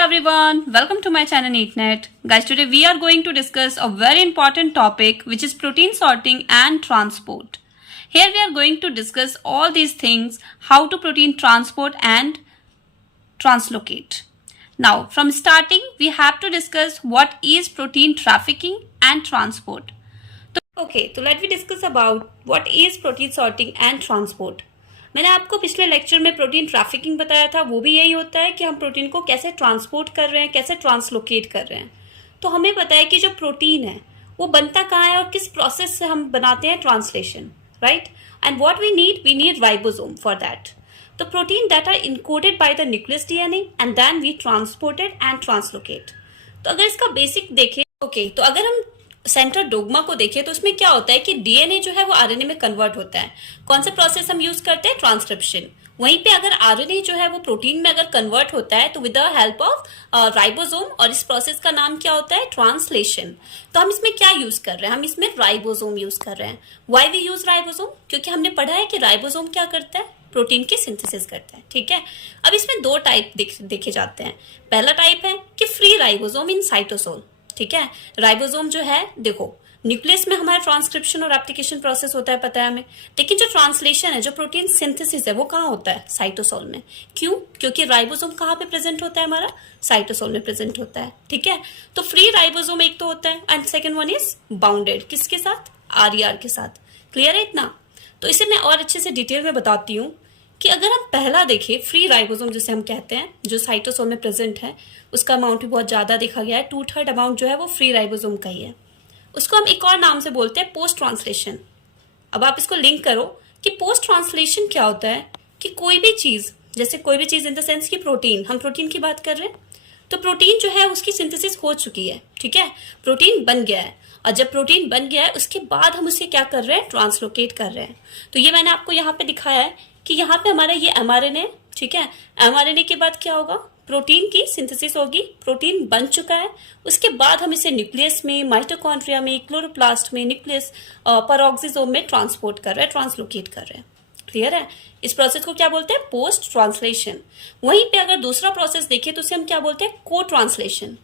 everyone, welcome to my channel NeatNet. Guys, today we are going to discuss a very important topic which is protein sorting and transport. Here we are going to discuss all these things, how to protein transport and translocate. Now from starting we have to discuss what is protein trafficking and transport. So let me discuss about what is protein sorting and transport. मैंने आपको पिछले lecture में protein trafficking बताया था, वो भी यही होता है कि हम प्रोटीन को कैसे ट्रांसपोर्ट कर रहे हैं, कैसे ट्रांसलोकेट कर रहे हैं। तो हमें पता है कि जो प्रोटीन है वो बनता कहाँ है और किस प्रोसेस से हम बनाते हैं, translation, right. And what we need ribosome for that. तो protein that are encoded by the nucleus DNA and then we transported and translocate. तो अगर इसका बेसिक देखें, तो अगर हम सेंट्रल डोग्मा को देखें तो उसमें क्या होता है कि डीएनए जो है वो आरएनए में कन्वर्ट होता है। कौन सा प्रोसेस हम यूज करते हैं, ट्रांसक्रिप्शन। वहीं पे अगर आरएनए जो है वो प्रोटीन में अगर कन्वर्ट होता है तो with the help of ribosome, और इस प्रोसेस का नाम क्या होता है, ट्रांसलेशन। तो हम इसमें क्या यूज कर रहे हैं, हम इसमें राइबोसोम यूज कर रहे हैं। व्हाई वी यूज राइबोसोम, क्योंकि हमने पढ़ा है कि राइबोसोम क्या करता है, प्रोटीन की सिंथेसिस करता है, ठीक है। अब इसमें दो टाइप देखे जाते हैं। पहला टाइप है कि फ्री राइबोसोम इन साइटोसोल, ठीक है। राइबोसोम जो है, देखो न्यूक्लियस में हमारा ट्रांसक्रिप्शन और एप्लीकेशन प्रोसेस होता है, पता है हमें, लेकिन जो ट्रांसलेशन है, जो प्रोटीन सिंथेसिस है, वो कहाँ होता है, साइटोसोल में। क्यों? क्योंकि राइबोसोम कहाँ पे प्रेजेंट होता है, हमारा साइटोसोल में प्रेजेंट होता है, ठीक है। तो फ्री राइबोसोम एक तो होता है and second one is bounded, किसके साथ, आरईआर के साथ। क्लियर है इतना? तो इसे मैं और अच्छे से डिटेल में बताती हूँ कि अगर हम पहला देखें, फ्री राइबोसोम जिसे हम कहते हैं, जो साइटोसोल में प्रेजेंट है, उसका अमाउंट भी बहुत ज्यादा देखा गया है, 2/3 अमाउंट जो है वो फ्री राइबोसोम का ही है। उसको हम एक और नाम से बोलते हैं पोस्ट ट्रांसलेशन। अब आप इसको लिंक करो कि पोस्ट ट्रांसलेशन क्या होता है, कि कोई भी चीज, जैसे कोई भी चीज इन द सेंस की प्रोटीन, हम प्रोटीन की बात कर रहे हैं, तो प्रोटीन जो है उसकी सिंथेसिस हो चुकी है, ठीक है, प्रोटीन बन गया है। और जब प्रोटीन बन गया है उसके बाद हम उसे क्या कर रहे हैं, ट्रांसलोकेट कर रहे हैं। तो ये मैंने आपको यहाँ पे दिखाया है कि यहाँ पे हमारा ये एमआरएनए, ठीक है, एमआरएनए के बाद क्या होगा, प्रोटीन की सिंथेसिस होगी, प्रोटीन बन चुका है, उसके बाद हम इसे न्यूक्लियस में, माइटोकॉन्ड्रिया में, क्लोरोप्लास्ट में, न्यूक्लियस, पेरोक्सिसोम में ट्रांसपोर्ट कर रहे हैं, ट्रांसलोकेट कर रहे हैं। क्लियर है? इस प्रोसेस को क्या बोलते हैं, पोस्ट ट्रांसलेशन। वहीं पे अगर दूसरा प्रोसेस देखें तो उसे हम क्या बोलते हैं, को ट्रांसलेशन।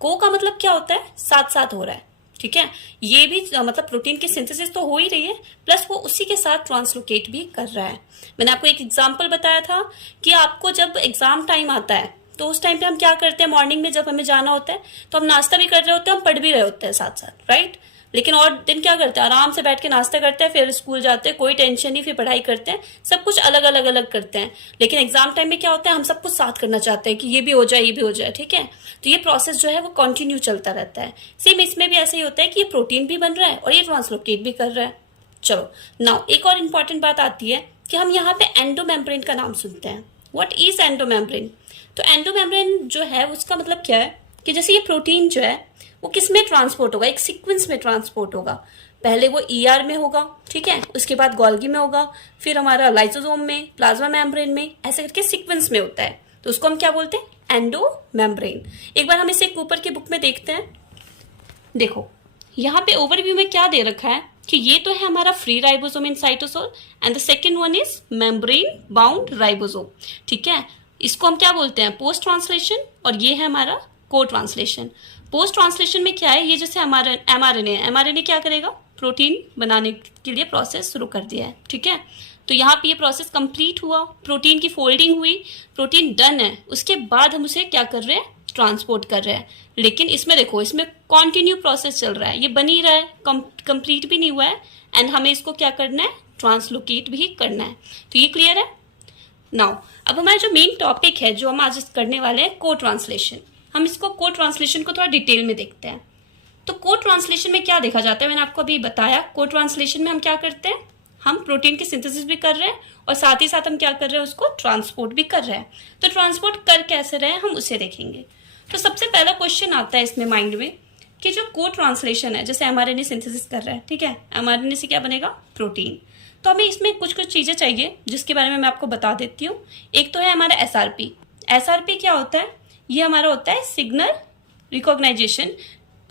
को का मतलब क्या होता है, साथ साथ हो रहा है, ठीक है। ये भी मतलब प्रोटीन की सिंथेसिस तो हो ही रही है, प्लस वो उसी के साथ ट्रांसलोकेट भी कर रहा है। मैंने आपको एक एग्जांपल बताया था कि आपको जब एग्जाम टाइम आता है तो उस टाइम पे हम क्या करते हैं, मॉर्निंग में जब हमें जाना होता है तो हम नाश्ता भी कर रहे होते हैं, हम पढ़ भी रहे होते हैं साथ साथ, राइट। लेकिन और दिन क्या करते हैं, आराम से बैठ के नाश्ता करते हैं, फिर स्कूल जाते हैं, कोई टेंशन नहीं, फिर पढ़ाई करते हैं, सब कुछ अलग अलग अलग करते हैं। लेकिन एग्जाम टाइम में क्या होता है, हम सब कुछ साथ करना चाहते हैं कि ये भी हो जाए, ये भी हो जाए, ठीक है। तो ये प्रोसेस जो है वो कंटिन्यू चलता रहता है। सेम इसमें भी ऐसा ही होता है कि ये प्रोटीन भी बन रहा है और ये ट्रांसलोकेट भी कर रहा है। चलो नाउ एक और इम्पॉर्टेंट बात आती है कि हम यहाँ पे एंडोमेम्ब्रेन का नाम सुनते हैं। What is endomembrane? तो एंडोमेम्ब्रेन जो है उसका मतलब क्या है कि जैसे ये प्रोटीन जो है वो किस में ट्रांसपोर्ट होगा, एक सीक्वेंस में ट्रांसपोर्ट होगा। पहले वो ईआर में होगा, ठीक है, उसके बाद गोल्गी में होगा, फिर हमारा लाइसोसोम में, प्लाज्मा मेम्ब्रेन में, ऐसे करके सीक्वेंस में होता है। तो उसको हम क्या बोलते हैं, एंडोमेम्ब्रेन। एक बार हम इसे ऊपर की बुक में देखते हैं। देखो यहाँ पे ओवरव्यू में क्या दे रखा है कि ये तो है हमारा free ribosome in cytosol and the second one is membrane bound ribosome, ठीक है। इसको हम क्या बोलते हैं, पोस्ट ट्रांसलेशन, और ये है हमारा को ट्रांसलेशन। पोस्ट ट्रांसलेशन में क्या है, ये जैसे हमारा एमआरएनए है, एमआरएनए क्या करेगा, प्रोटीन बनाने के लिए प्रोसेस शुरू कर दिया है, ठीक है। तो यहाँ पे ये प्रोसेस कंप्लीट हुआ, प्रोटीन की फोल्डिंग हुई, प्रोटीन डन है, उसके बाद हम उसे क्या कर रहे हैं, ट्रांसपोर्ट कर रहे हैं। लेकिन इसमें देखो, इसमें कॉन्टिन्यू प्रोसेस चल रहा है, ये बन ही रहा है, कंप्लीट भी नहीं हुआ है, एंड हमें इसको क्या करना है, ट्रांसलोकेट भी करना है। तो ये क्लियर है? नाउ अब हमारा जो मेन टॉपिक है जो हम आज करने वाले हैं, को ट्रांसलेशन। हम इसको को ट्रांसलेशन को थोड़ा डिटेल में देखते हैं। तो को ट्रांसलेशन में क्या देखा जाता है, मैंने आपको अभी बताया। को ट्रांसलेशन में हम क्या करते हैं, हम प्रोटीन की सिंथेसिस भी कर रहे हैं और साथ ही साथ हम क्या कर रहे हैं, उसको ट्रांसपोर्ट भी कर रहे हैं। तो ट्रांसपोर्ट कर कैसे रहे हैं हम उसे देखेंगे। तो सबसे पहला क्वेश्चन आता है इसमें माइंड में कि जो को ट्रांसलेशन है, जैसे एमआरएनए सिंथेसिस कर रहा है, ठीक है, एमआरएनए से क्या बनेगा, प्रोटीन। तो हमें इसमें कुछ कुछ चीजें चाहिए जिसके बारे में मैं आपको बता देती हूँ। एक तो है हमारा एसआरपी। एसआरपी क्या होता है, ये हमारा होता है सिग्नल रिकॉग्नाइजेशन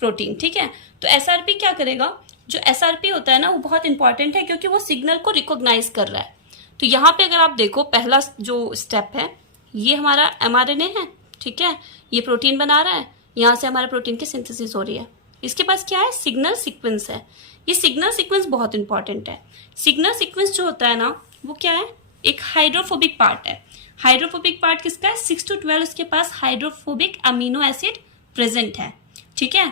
प्रोटीन, ठीक है। तो एसआरपी क्या करेगा, जो एसआरपी होता है ना वो बहुत इंपॉर्टेंट है क्योंकि वो सिग्नल को रिकॉग्नाइज कर रहा है। तो यहाँ पे अगर आप देखो, पहला जो स्टेप है ये हमारा एमआरएनए है, ठीक है, ये प्रोटीन बना रहा है, यहाँ से हमारे प्रोटीन की सिंथेसिस हो रही है। इसके पास क्या है, सिग्नल सीक्वेंस है। ये सिग्नल सीक्वेंस बहुत इंपॉर्टेंट है। सिग्नल सीक्वेंस जो होता है ना, वो क्या है, एक हाइड्रोफोबिक पार्ट है। हाइड्रोफोबिक पार्ट किसका है, 6 to 12 उसके पास हाइड्रोफोबिक अमीनो एसिड प्रेजेंट है। ठीक है,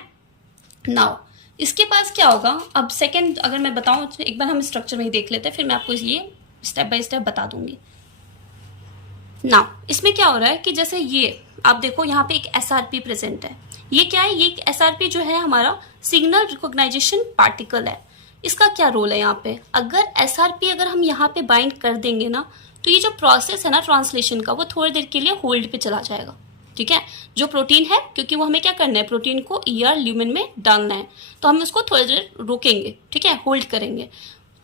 नाउ इसके पास क्या होगा, अब सेकेंड अगर मैं बताऊं, एक बार हम स्ट्रक्चर में ही देख लेते हैं, फिर मैं आपको ये स्टेप बाय स्टेप बता दूंगी। नाउ इसमें क्या हो रहा है कि जैसे ये आप देखो, यहाँ पे एक एसआरपी प्रेजेंट है। ये क्या है, ये एसआरपी जो है हमारा सिग्नल रिकॉग्नाइजेशन पार्टिकल है। इसका क्या रोल है यहाँ पे, अगर एसआरपी अगर हम यहाँ पे बाइंड कर देंगे ना, तो ये जो प्रोसेस है ना ट्रांसलेशन का, वो थोड़ी देर के लिए होल्ड पे चला जाएगा। ठीक है, जो प्रोटीन है, क्योंकि वो हमें क्या करना है, प्रोटीन को ईआर ल्यूमेन में डालना है, तो हम उसको थोड़ी देर रोकेंगे, ठीक है, होल्ड करेंगे,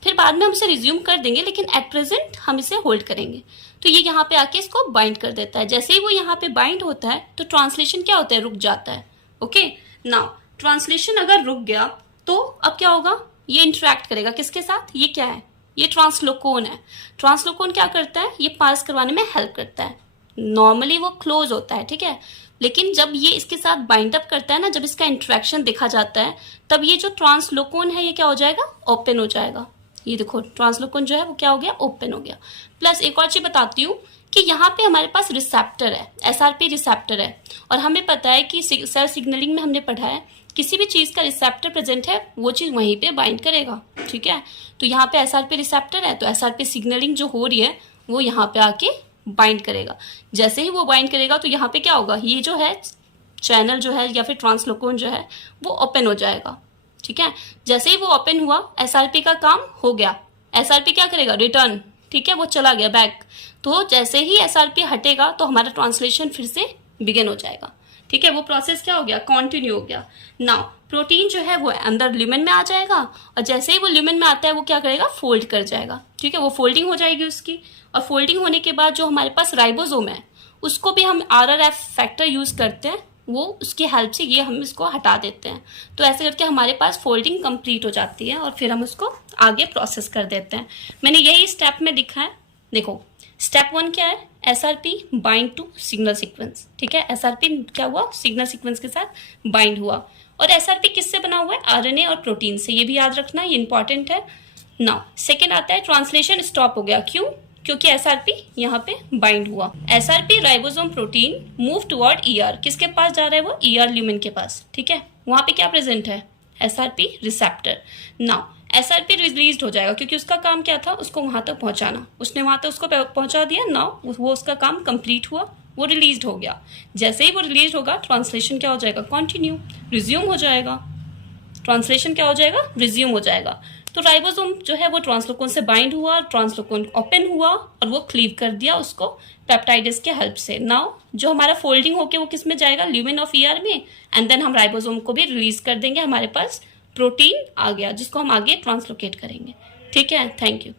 फिर बाद में हम इसे रिज्यूम कर देंगे, लेकिन एट प्रेजेंट हम इसे होल्ड करेंगे। तो ये यहाँ पे आके इसको बाइंड कर देता है। जैसे ही वो यहाँ पे बाइंड होता है तो ट्रांसलेशन क्या होता है, रुक जाता है। ओके, नाउ ट्रांसलेशन अगर रुक गया तो अब क्या होगा, ये इंटरेक्ट करेगा किसके साथ, ये क्या है, ये ट्रांसलोकोन है। ट्रांसलोकोन क्या करता है, ये पास करवाने में हेल्प करता है। नॉर्मली वो क्लोज होता है, ठीक है, लेकिन जब ये इसके साथ बाइंड अप करता है ना, जब इसका इंटरेक्शन देखा जाता है, तब ये जो ट्रांसलोकोन है ये क्या हो जाएगा, ओपन हो जाएगा। ये देखो ट्रांसलोकोन जो है वो क्या हो गया, ओपन हो गया। प्लस एक और चीज बताती हूँ कि यहाँ पे हमारे पास रिसेप्टर है, एसआरपी रिसेप्टर है, और हमें पता है कि सेल सिग्नलिंग में हमने पढ़ा है किसी भी चीज का रिसेप्टर प्रेजेंट है वो चीज वहीं पे बाइंड करेगा। ठीक है, तो यहाँ पे एसआरपी रिसेप्टर है, तो एसआरपी सिग्नलिंग जो हो रही है वो यहाँ पे आके बाइंड करेगा। जैसे ही वो बाइंड करेगा तो यहाँ पे क्या होगा, ये जो है चैनल जो है या फिर ट्रांसलोकोन जो है वो ओपन हो जाएगा। ठीक है, जैसे ही वो ओपन हुआ, एसआरपी का काम हो गया। एसआरपी क्या करेगा, रिटर्न, ठीक है, वो चला गया बैक। तो जैसे ही एसआरपी हटेगा तो हमारा ट्रांसलेशन फिर से बिगिन हो जाएगा। ठीक है, वो प्रोसेस क्या हो गया, कंटिन्यू हो गया। नाउ प्रोटीन जो है वो अंदर ल्यूमेन में आ जाएगा, और जैसे ही वो ल्यूमेन में आता है वो क्या करेगा, फोल्ड कर जाएगा। ठीक है, वो फोल्डिंग हो जाएगी उसकी, और फोल्डिंग होने के बाद जो हमारे पास राइबोसोम है उसको भी हम RRF फैक्टर यूज करते हैं, वो उसकी हेल्प से ये हम इसको हटा देते हैं। तो ऐसे करके हमारे पास फोल्डिंग कंप्लीट हो जाती है और फिर हम उसको आगे प्रोसेस कर देते हैं। मैंने यही स्टेप में दिखा है। देखो स्टेप 1 क्या है, SRP bind to signal sequence. ठीक है, एसआरपी क्या हुआ, सिग्नल सीक्वेंस के साथ बाइंड हुआ। और एसआरपी किससे बना हुआ है, आरएनए और प्रोटीन से, ये भी याद रखना, ये इंपॉर्टेंट है। नाउ सेकेंड आता है ट्रांसलेशन स्टॉप हो गया, क्यों, क्योंकि एसआरपी यहाँ पे बाइंड हुआ। SRP ribosome protein move toward ER, किसके पास जा रहा है वो, ईआर ल्यूमेन के पास। ठीक है, वहां पे क्या प्रेजेंट है, SRP receptor. Now SRP release हो जाएगा, क्योंकि उसका काम क्या था, उसको वहां तक पहुंचाना, उसने वहां तक उसको पहुंचा दिया। नाउ वो उसका काम कंप्लीट हुआ, वो रिलीज हो गया। जैसे ही वो रिलीज होगा ट्रांसलेशन क्या हो जाएगा, कंटिन्यू, रिज्यूम हो जाएगा। ट्रांसलेशन क्या हो जाएगा, रिज्यूम हो जाएगा। तो राइबोसोम जो है वो ट्रांसलोकोन से बाइंड हुआ, ट्रांसलोकोन ओपन हुआ और वो क्लीव कर दिया उसको पेप्टाइडेस के हेल्प से। नाउ जो हमारा फोल्डिंग होके वो किस में जाएगा, ल्यूमेन ऑफ ईआर में, एंड देन हम राइबोसोम को भी रिलीज कर देंगे, हमारे पास प्रोटीन आ गया जिसको हम आगे ट्रांसलोकेट करेंगे। ठीक है, थैंक यू।